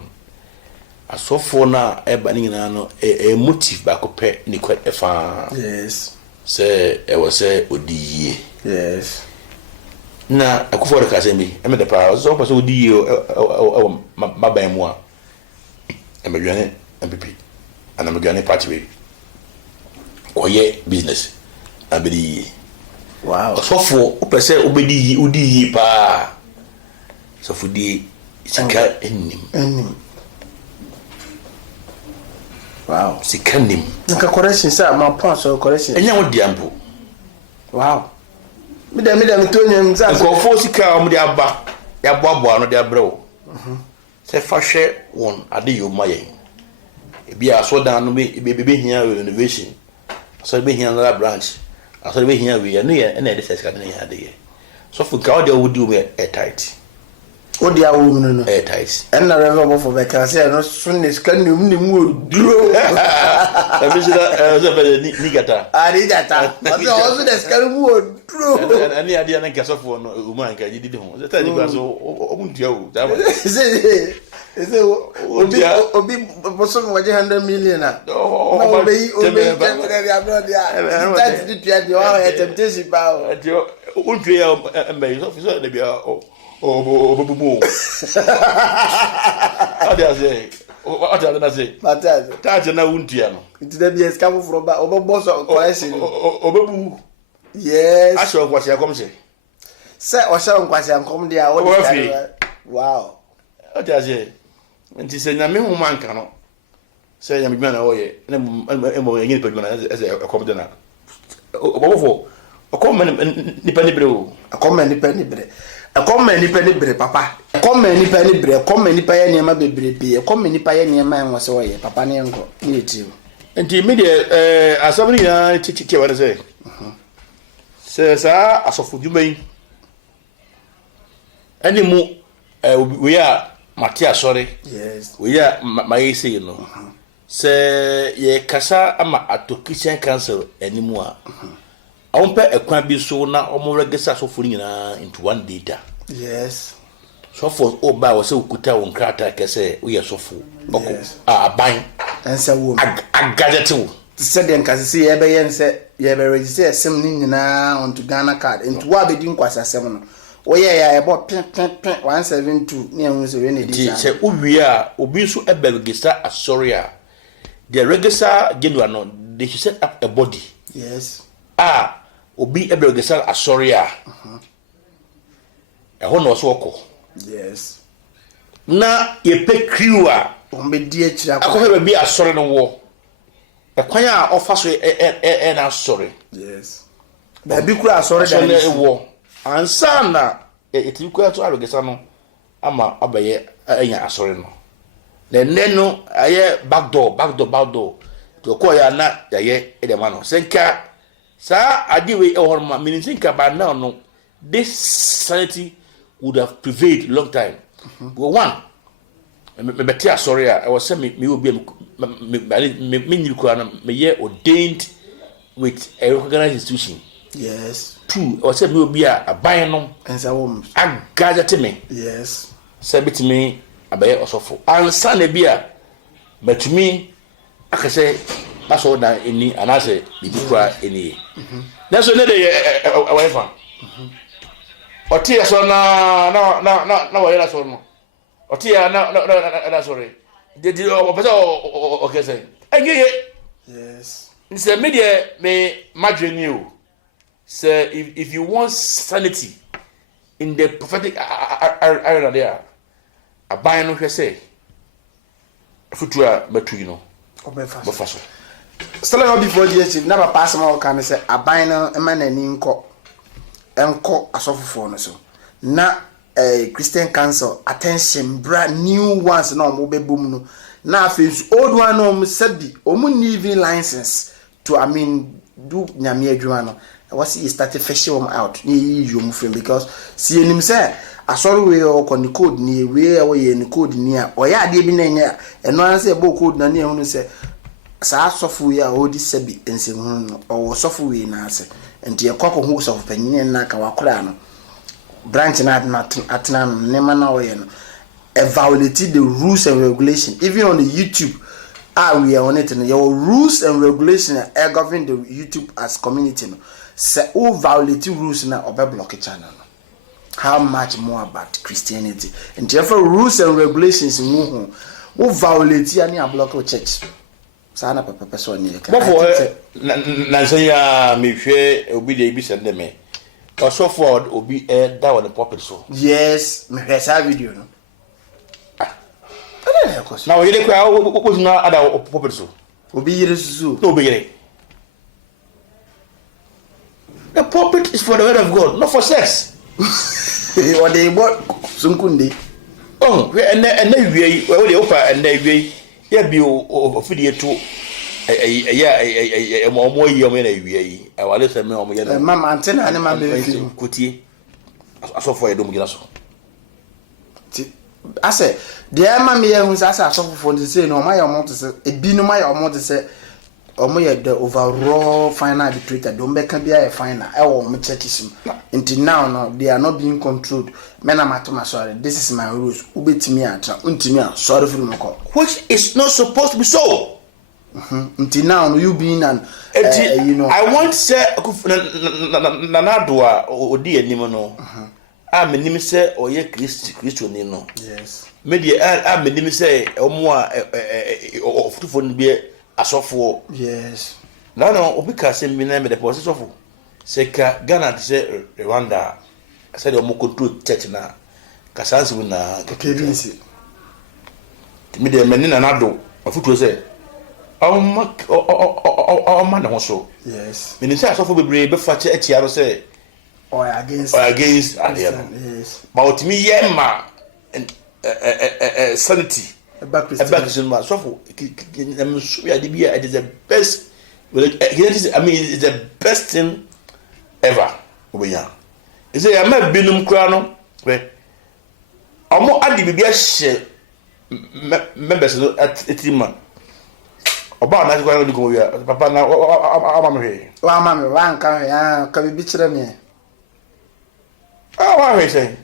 As so for now e ba ni na no a motive ba ko pe ni quite a fa. Yes. Say e was say odi. Yes. Na akufo ka say me the power so pass odi ma ban mu a. E me dwane MPP. And me dwane party we. Oye business. Abedi. Wow. So for upese obedi udi pa. So for di sika enim. Wow. Sika nim. Nka correction sir, my point so correction. Enya wo diampo. Wow. Me to nyam sir. Nko fo sika o me dia ba. Ya boabo ano dia brew. Se fa hwe won ade yo mayen. Ebi aso dan no be hia renovation. So be hia another branch. Aso be hia we no ye na de sika na hia de. So for ka ode wo di me airtight. Odi awo no airtight. En na revo for be ka say no sunne sika ni mu duro. Ebi so be ni gata. Ari gata. But also the sika mu duro. Ani ade na nka so for no uman ka jidi ho. That time go so omuntua o. Say obi bosom waje 100 million na. Obi temporary abroad there. That the pia the one temptation ba o. Untua ya mbe so de bia obobumu. Ade na say. Taje na untua no. It dey be escape from ba obobo so question. Obobu. Yes. Asho kwasi akom se. Say o sha kwasi akom dia o di. Wow. Ade say. Nti se nyame hu manka no. Se nyame dwuma na oye na mo yenye pedwuma na ese akom de na. Obofo. Akom nipa ni bre o. Akom nipa ni bre papa. Akom nipa ni bre, akom nipa ya niema bebre bi. Akom nipa ya niema en wose oye papa ne enko. Ni eti. Nti me de asabni na titi wa se. Se sa asofu dwuma yi. Ani mu we are Matia sorry. Yes. We are my say no. Say ye kasa ama ato kitchen council anymore. Ompe ekwan bi so na omo regisa so for nyina into one data. Yes. So for oba wo se okuta won krata kese we ye so for. Yes. Aban. Ensa wo. Agadete wo. Said den kase se ye be yen se ye be register sem ni nyina onto Ghana card. Into wa be din kwasa sem no. Oye ya ebo pin 172 ni ehun se we ne di sa. Se uwi a obi so e be register asoria. The register genua no they should set up a body. Yes. Obi e be register asoria. E ho no so oko. Yes. Na ye pe crew a on be di akira akọ be bi asore no wo. E kwan a ofa so na asore. Yes. Ba bi kura asore da ni wo. Ansa na etikwa to arogesa no ama abaye anya asore no na nenu aye backdoor to ko ya na yaye edema no senka sa adiwe e horma meninka ba now no this sanity would have prevailed long time. One me beti asore a I was say me obi me nyikwa na me ye ordained with a recognized institution. Yes. Two or say me obi a aban no ensa wo agajete me. Yes. Say bit me abaye osofo ansa na bia but to me akase paso da eni anase bibi kwa eni na so ne de awefa oti ya so na wa yela so no oti ya na sorry did o pesa o kese agye yes nse media me madre new say if you want sanity in the prophetic area there aban no hwese futura batu you know obefa still not before the chief never pass my can say aban no e ma nani enko asofofo no so na Christian Council attention bra new ones na omo bebum no na face old one no sabi omo need license to do nyame adwuma no was he started fishing them out ni you frame because see him say asori we o ko ni code ni we e ni code ni a oya ade bi na nya eno an say bo code na ni ehunu say sa sofu ya odi sabi ense hu no o sofu we na ase enti e kwako hu sofu panyin na ka wakora no branch na atena ne ma na oye no violate the rules and regulation even on the YouTube we are on it no your rules and regulation are govern the YouTube as community no say who violate rules na obe block channel no how much more about Christianity and therefore rules and regulations who violate any block church sana papa so ni ka before na say ya me hwe obi dey bi send me so forward obi that on the pulpit so yes me hwe video no now you dey kwa what na ada pulpit so obi yire susu no obi yire. The pulpit is for the word of God, not for sex. What they bought sunkunde. Oh, and we well they open and we here be of video to a more year when we I will listen me mama antenna and my kuti aso for edom gina so. I say the mama me who say aso for the say no my amount to say e bi no my amount to say omo the overall final arbitrator don't be can be a final e wo mo churches until now no they are not being controlled men am atoma sorry this is my rules ubetimi atra untimi sorry for me call which is not supposed to be so. Until now no you being an you know I want say na doa odi anim no menim say oye Christo ni no yes media menim say omo ofutufo no bi asofo yes no obi ka se mi na me the process of se ka Ghana say Rwanda say the mo control church na kasansi na kebinsi media menina na do afutuo say ma na ho so yes menim say asofo bebre be fa che atia ro say or against yes but me yema sanity about Christian man so I'm sure it is the best it's the best thing ever obeya is say am binum kura no we omo adi bibia hye members no etima oba na kwa no ko wi papa na ama me wa ama me wa nka ya ka bibi kire me wa we say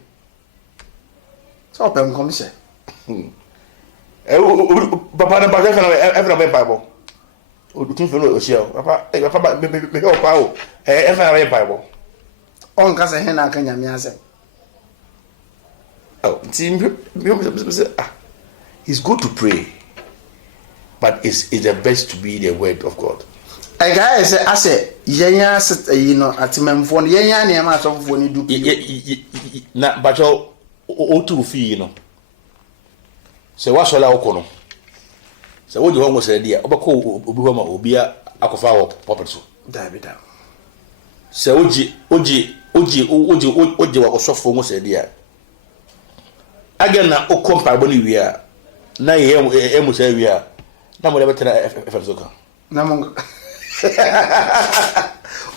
so pem kom se papa na papa kana every na Bible o tun fe no o sia papa me o pa o every na Bible on ka se he na aka nyame ase oh it's good to pray but it's the best to be the word of God. I guys say yenya you know atimemfo no yenya na ma asofo ni du na bacho o tu fi you know se wa sola okono se wo je ho ngose dia obako obi ho ma obi akofa wo pulpit so David se oji wa osofo ngose dia again na okompa bo ni wia na ye emusa wia na mo le betena efesoka na mo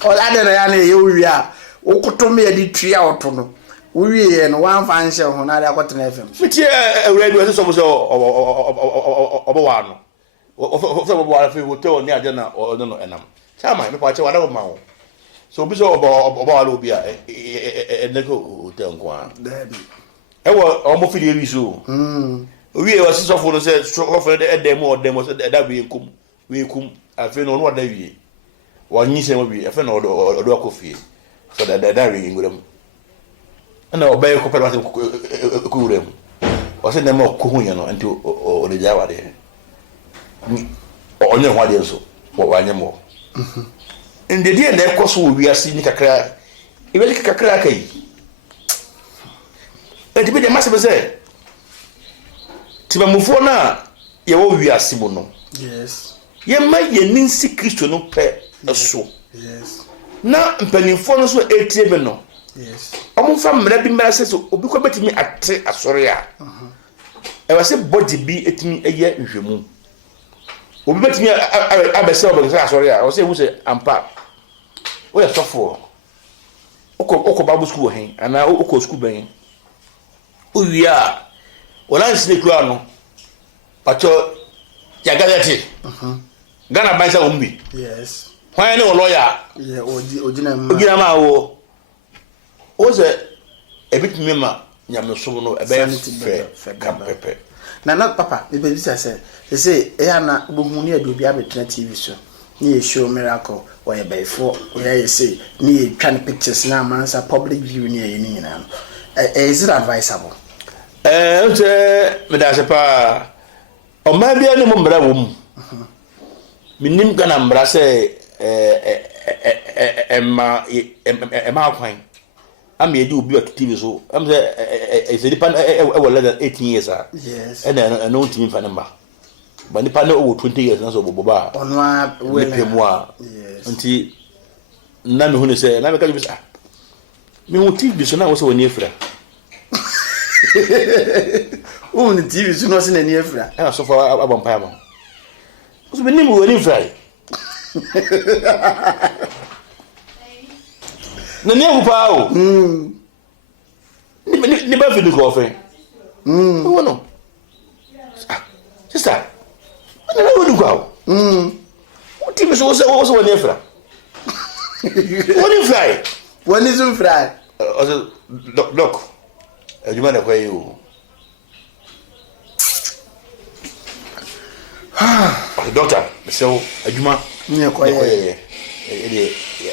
ola de ya na ye wia okotomi ya di tria oto no we ye no wan fan hye ho na de akotena fm fitie awurade we so so obo no obo wa fe hotel ni aje na no enam chama me pa che wada ma ho so bi so obo wa lo bi a ne ko hotel nko a dabi e wo omo fidie wi so we was so for say so for the demo say that we kum afi no no da wie wonyi se mo bi afi no odo akofie so that we ngurem ana obey ko pere watem ko urem o se dem ko hunya no anti o de jawa de onye ho de so wanye mo inde die na ekoso wo wiase ni kakra ibeli kakra kai enti bi de mase be se tiba mufo na ye wo wiase mo no yes ye ma ye ninsi Kristo no pe so yes na mpanimfo no so etie be no yes omo fa mra bi mra se so obi ko betimi ate asore a e wa se body bi etimi eye nhwemu obi betimi abese obi se asore a o se wu se ampa o ya sofo oko bible school hen ana oko school ben o wia wala nsine ku ano pacho ya galati Ghana bansa umbi yes why no lawyer yeah ojina ma wo o se ebitimi ma nyamesom no ebe fe kampepe na not papa the baby say e na bohunu ne adobi abetena TV so ni show miracle or e before we say ni twan pictures na mansa public view ni e ni nyina is it advisable me da se pa o ma bia ni mo mbra wo mu minim Ghana mbra se ema kwan am ye di obi at TV so am say is the pan e less than 18 years yes and no team fa number but the pan over 20 years na so boba onwa we yes nti na me hu ne say na me ka bi sa me hu TV so na wo so woni afira ni TV so no se na ni afira na so fa abampa am so me nim woni afira na ni akupa o ni ba fi du ko fe wono sister na na wodu ko o ti so woni afira woni zum fry o doc adwuma na kwaye o doctor so adwuma ni kwaye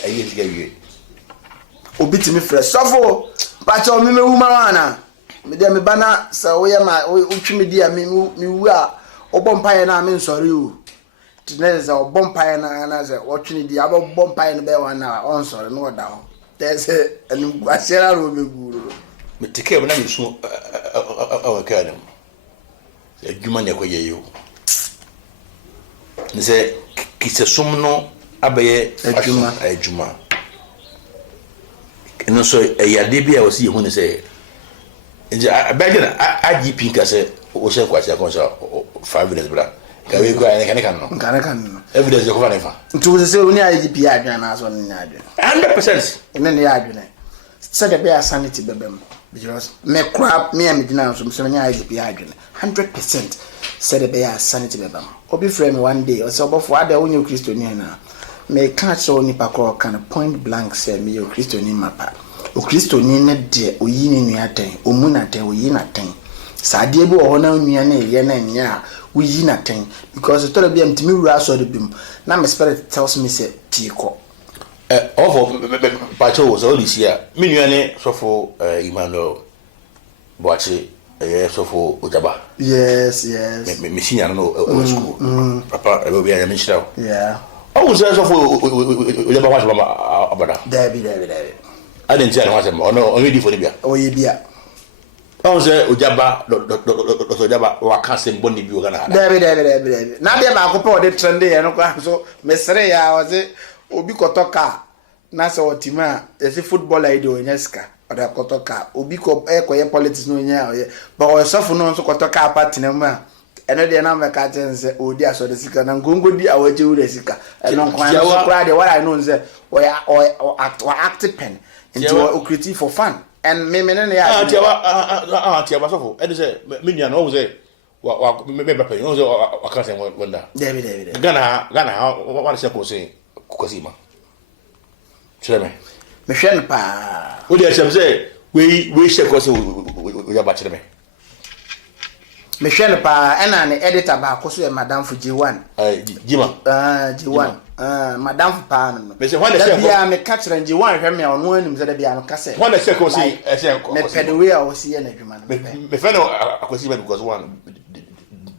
ayi zigawie obitimi fresh sofo pacho me mewu mawana me de me bana sa wo ye ma utwimi dia me wu a obompaye na me nsori o tineza obompaye na ze otwini dia obompaye no be wana onsori no da ho tese enu asiera ro meguru me tike me na me su awakana adwuma ne kwaye yo nse kisesum no abaye adwuma no so yade bia wo si hu ne se nje abegena IGP ka se o se kwa se kon so 5 minutes bra ka we kwa ne kan no evidence ko fa ne fa ntu se oni IGP adwan na so ne adwan 100% ne adwan se de be sanity bebem because me crap me am dina so me nya IGP adwan 100% se de be sanity bebem obi frame one day o se obofo ada onye Kristo ni na me can't so nipa ko kan point blank say me o Kristo ni mapa o Kristo ni ne de oyi ni nua ten omu na ten oyi na ten saade bi o na nua na ye na nya oyi na ten because to be am timi wura so de bim na my spirit tells me say tiko ofo pacho so this year me nua ne sofo Emmanuel Boachi sofo Ojaba yes me sinya no school papa e be ya me chira yeah o so sofo Ojaba wa baba abada David I didn't tell him no ready for Libya o ye bia o so Ojaba do Ojaba wa kan se mboni bi o Ghana David na bia ba ko po de trend ye no kwa so mesre ya o se obi kotoka na se otima e se footballer ide o nyeska oda kotoka obi ko ekoye politics no nya o ye ba o sofo no so kotoka party na ma eno de na me ka tense odi aso de sika na ngongo di awaje ure sika eno kwan so kra de what I know say o act pen into o creative for fun and me ne ya tiaba sofo e de say me nya no o say wa me be pen o say wa kan say wonder David Ghana wa say ko say kokosima cheme me hwen pa o de say we she ko say o ya ba cheme me hwe no pa ena ne editor ba ko so e madam for J1 Jima J1 madam for pa no me say when dey bia me catch ran J1 hwe me ono anim say da bia me ka say when dey say ko say me pedwe a wo see na adwuma no me fe no akosi because one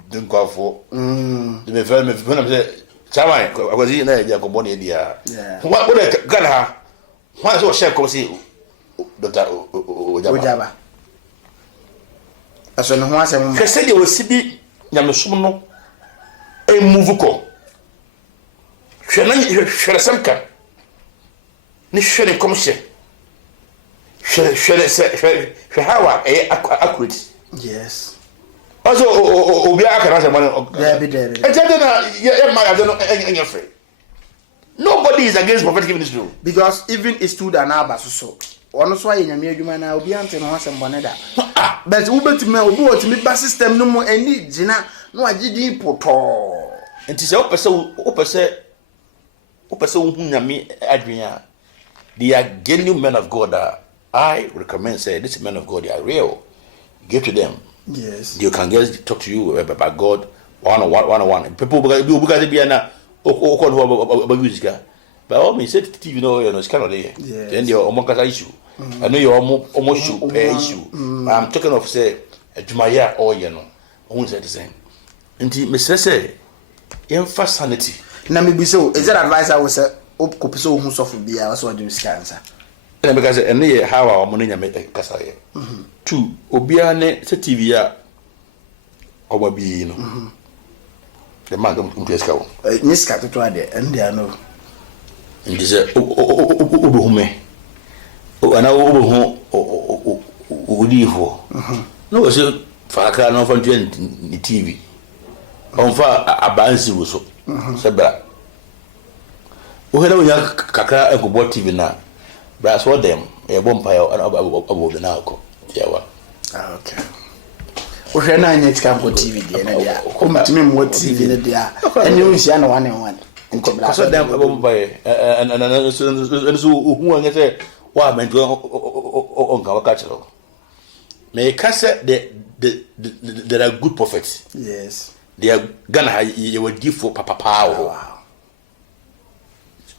didn't go for me fe me when I say Chama akosi na ya ko boni dia what Ghana ha when so share ko say Dr. Ojaba aso no ho asem ke se de osibi nyamesom no e move ko hwere samka ni hwere komhye hwere hawa accurate yes also obi aka na se man David na ya ma ya no enya free nobody is against prophetic ministry because even it stood an abaso so ono so aye nyame adwuma na obi ante no asem bone da but ubetime obi wotime ba system no mu ani gina no agidi poto enti se opese hu nyame adwuma they are genuine men of God that I recommend say this men of God they are real give to them yes you can get talk to you about God one people because be na o music but all me say TV no you know it's kind of there then the omonkasa issue I know you almost issue I'm talking of say adwumaya all you know who say the same nti me say emfa sanity na me bi so is that advice I was say opkopiso hu sofo bia so do scancer na because ene how our money nya kasa ye two obia ne say TV ya obabi no the man come to escape niska to ade ende ano ndi say obohume ana obohu odifo no say faka no fan ni TV on fa abansi wo so sebra o hela wonya kakra ekobo TV na bra so dem e bompa ya abo na ko yawa okay o hwe na anya tika ko TV de na dia ko mutime mo TV na dia ene o nsia na wane nti bra so dem abo bompa and so hu anya say wa menjo on ka wakachiro me ka say there are good prophets yes they are Ghana you will give for papa wow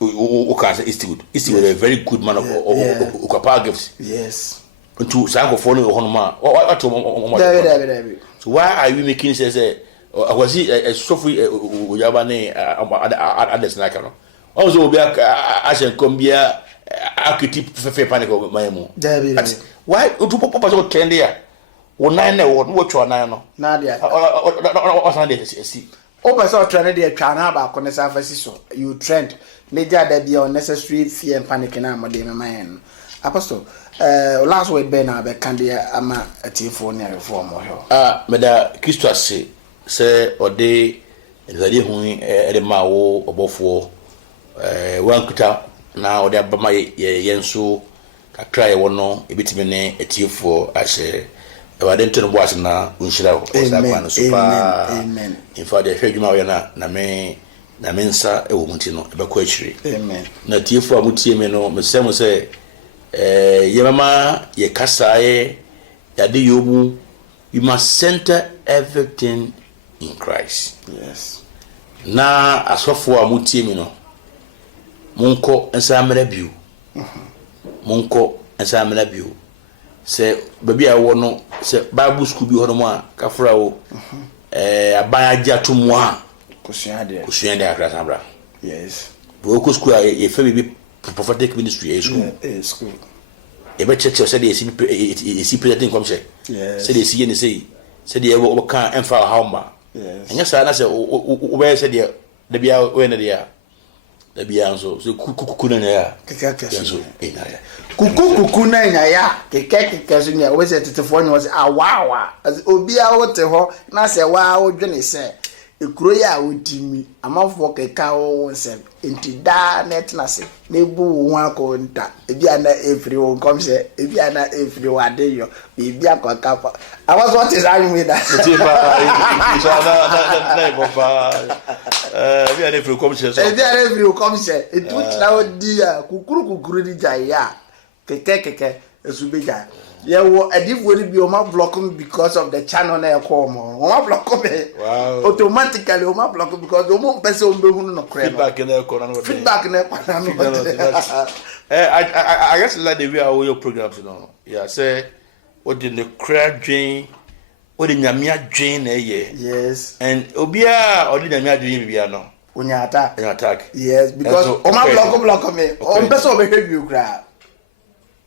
Ukasa Eastwood a very good man of Ukapa gifts yes to Sanko phone honoma what so why are we making say was he a software Yabane others like no also be Asian Combia archetype fefe panic of my mo why to papa so trend there one nine what you are no na dia o Sunday see o person trend there twa na ba ko ne surface so you trend Neja there be unnecessary fear and panic na amade me man apostle last word be na be kan dia ama atifo ne reform ho me da Christo say ode ezade hu e ma wo obofo wankuta na ode abama yenso kakra ye wono ebitime ne atifo ahye ewade nteno boas na unshira ho osakwa super amen in fact the hwedwuma wo na na mensa ewo muti no ebekọ achire amen na tiefo amutie me no mesem se yemama ye kasae yade yomu you must center everything in Christ yes na asofo amutie me no munko ensa amra biu munko ensa amra biu se baby awo no se bible school bi hono mo a kafra wo aban agya to mo a kusuande akra sambra yes boko school e fe bi prophetic ministry school e be church say dey si presenting come say yes say dey si ye say dey e kan emfa hauma yes anya sa na say o be say dey da bia we na dey da bia so kuku na ya keke so ina ya kuku na nya ya keke so nya we say tetefo nya we say awawa obi a wote ho na say wa wo dwene say ekuro ya wotimi amafo keka wo nsem enti da net na se na ebu wo akonta ebi ana efiri wo kom se ebi ana efiri wade yo ebi akoka pa awas what is are me da tiba na bofa ebi ana efiri kom se so ebi ana efiri wo kom se etu tla odi ya kukuru di ja ya keke esubeja Yeah, well, I did want to be on my blocking because of the channel na come on. My block me. Wow. Automatically on my block because the more person who no credit. Feedback in the corner. Feedback in the corner. I guess like the way our your programs, you know. Yeah, say what did the crowd drain? What did Yamia drain? Yes. And Obia or did Yamia drain? Bia no. When you attack. You attack. Yes, because on my block me. On person over here you grab.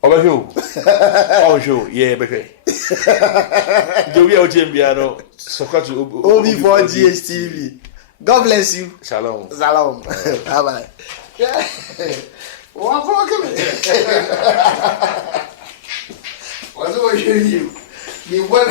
Over you. Oh, show. Yeah, baby. Do we out here, Biano? Socrates OB4 GHTV. God bless you. Shalom. Shalom. Bye bye. What for coming? What's over you? You what?